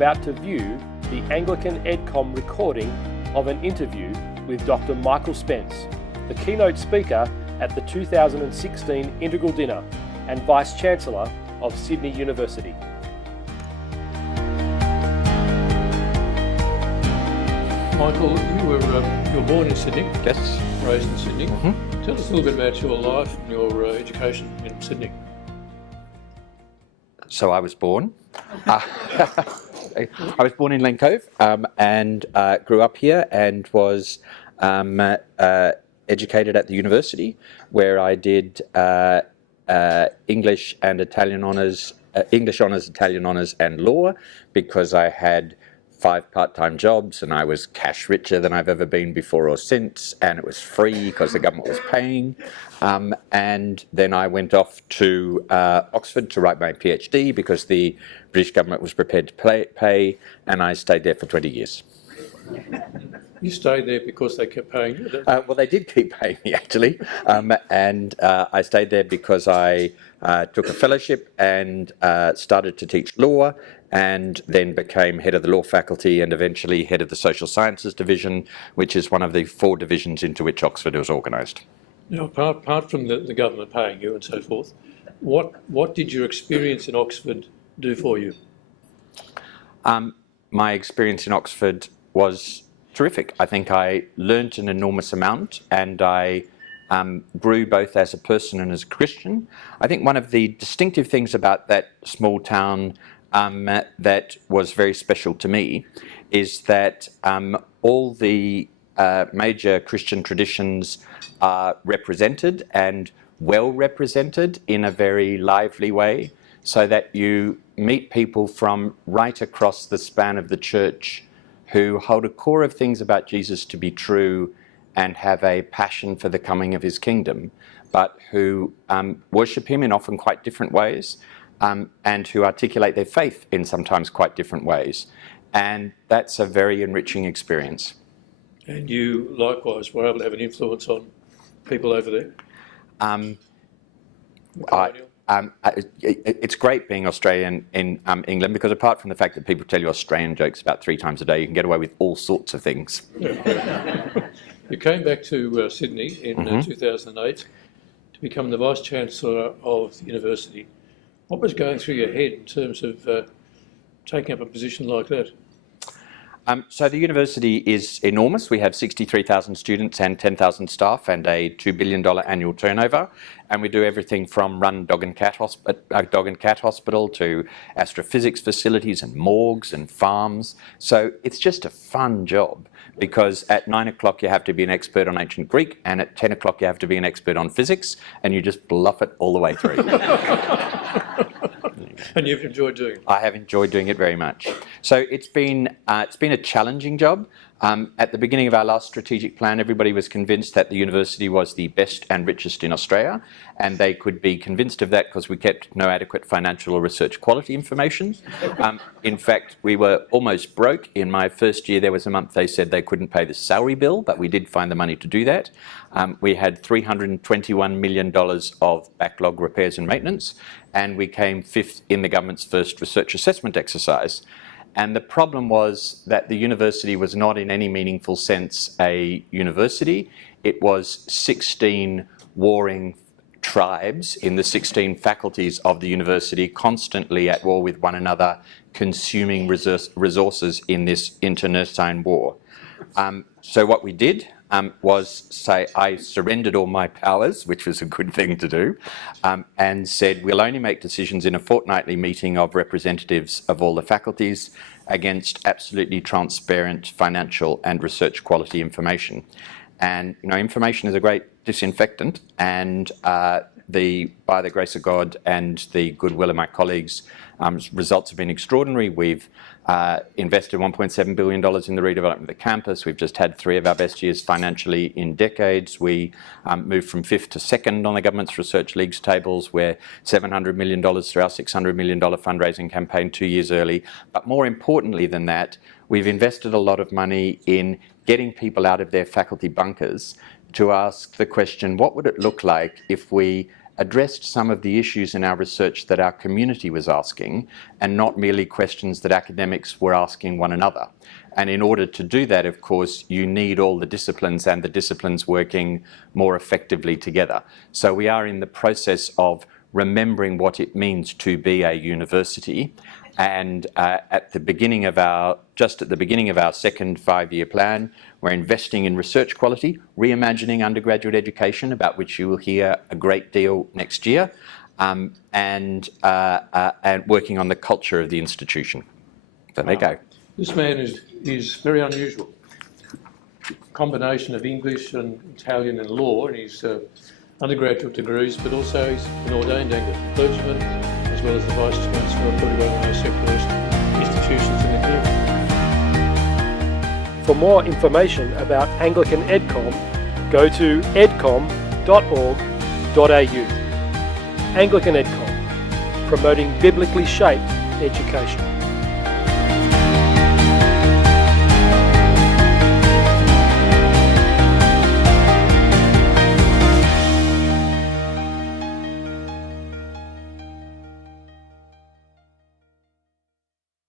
about to view the Anglican EdComm recording of an interview with Dr. Michael Spence, the keynote speaker at the 2016 Integral Dinner and Vice-Chancellor of Sydney University. Michael, you were born in Sydney. Yes. Raised in Sydney. Mm-hmm. Tell us a little bit about your life and your education in Sydney. So I was born. I was born in Lane Cove and grew up here and was educated at the university, where I did English and Italian honours, English honours, Italian honours, and law, because I had 5 part-time jobs and I was cash richer than I've ever been before or since, and it was free because the government was paying. And then I went off to Oxford to write my PhD because the British government was prepared to pay, and I stayed there for 20 years. You stayed there because they kept paying you? Well, they did keep paying me, actually. And I stayed there because I took a fellowship and started to teach law, and then became head of the law faculty and eventually head of the social sciences division, which is one of the 4 divisions into which Oxford was organised. Now, apart from the government paying you and so forth, what did your experience in Oxford do for you? My experience in Oxford was terrific. I think I learnt an enormous amount, and I grew both as a person and as a Christian. I think one of the distinctive things about that small town that was very special to me is that all the major Christian traditions are represented, and well represented in a very lively way, so that you meet people from right across the span of the church who hold a core of things about Jesus to be true and have a passion for the coming of his kingdom, but who worship him in often quite different ways, and who articulate their faith in sometimes quite different ways. And that's a very enriching experience. And you likewise were able to have an influence on people over there? It's great being Australian in England, because apart from the fact that people tell you Australian jokes about 3 times a day, you can get away with all sorts of things. You came back to Sydney in 2008 to become the Vice-Chancellor of the University. What was going through your head in terms of taking up a position like that? So the university is enormous. We have 63,000 students and 10,000 staff and a $2 billion annual turnover. And we do everything from run dog and cat hospital to astrophysics facilities and morgues and farms. So it's just a fun job, because at 9 o'clock you have to be an expert on ancient Greek, and at 10 o'clock you have to be an expert on physics, and you just bluff it all the way through. And you've enjoyed doing it? I have enjoyed doing it very much. So it's been a challenging job. At the beginning of our last strategic plan, everybody was convinced that the university was the best and richest in Australia, and they could be convinced of that because we kept no adequate financial or research quality information. In fact, we were almost broke. In my first year, there was a month they said they couldn't pay the salary bill, but we did find the money to do that. We had $321 million of backlog repairs and maintenance, and we came 5th in the government's first research assessment exercise. And the problem was that the university was not in any meaningful sense a university. It was 16 warring tribes in the 16 faculties of the university, constantly at war with one another, consuming resources in this internecine war. So what we did was say, I surrendered all my powers, which was a good thing to do, and said we'll only make decisions in a fortnightly meeting of representatives of all the faculties against absolutely transparent financial and research quality information. And information is a great disinfectant, and by the grace of God and the goodwill of my colleagues, results have been extraordinary. We've invested $1.7 billion in the redevelopment of the campus. We've just had 3 of our best years financially in decades. We moved from 5th to 2nd on the government's research leagues tables. We're $700 million through our $600 million fundraising campaign 2 years early. But more importantly than that, we've invested a lot of money in getting people out of their faculty bunkers to ask the question, what would it look like if we addressed some of the issues in our research that our community was asking, and not merely questions that academics were asking one another. And in order to do that, of course, you need all the disciplines and the disciplines working more effectively together. So we are in the process of remembering what it means to be a university. And just at the beginning of our second 5-year plan, we're investing in research quality, reimagining undergraduate education, about which you will hear a great deal next year, and working on the culture of the institution. So there you go. This man is very unusual. Combination of English and Italian and law, and his undergraduate degrees, but also he's an ordained Anglican clergyman, as well as the Vice-Chancellor of one of the most secularist institutions in the kingdom. For more information about Anglican EdComm, go to edcomm.org.au. Anglican EdComm, promoting biblically shaped education.